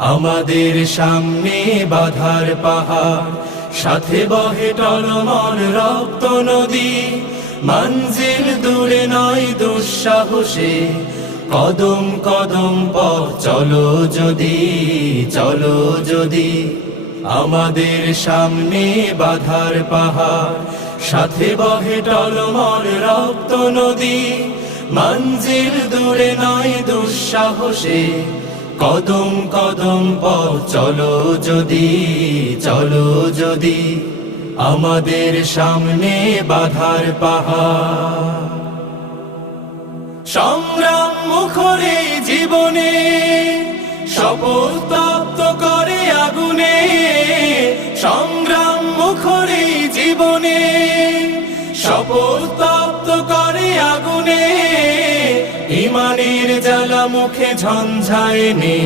আমাদের সামনে বাধার পাহাড়, সাথে বহে টলমল রক্ত নদী। মঞ্জিল দূরে নয় দুঃসাহসে, কদম কদম পথ চলো যদি, চলো যদি। আমাদের সামনে বাধার পাহাড়, সাথে বহে টলমল রক্ত নদী। মঞ্জিল দূরে নয় দুঃসাহসে, কদম কদম পথ চলো যদি, চলো যদি। আমাদের সামনে বাধার পাহাড়, সংগ্রাম মুখরে জীবনে শপথ তপ্ত করে আগুনে। সংগ্রাম মুখরে জীবনে শপথ তপ্ত করে আগুনে। ইমানের জ্বালা মুখে ঝঞ্ঝা এনে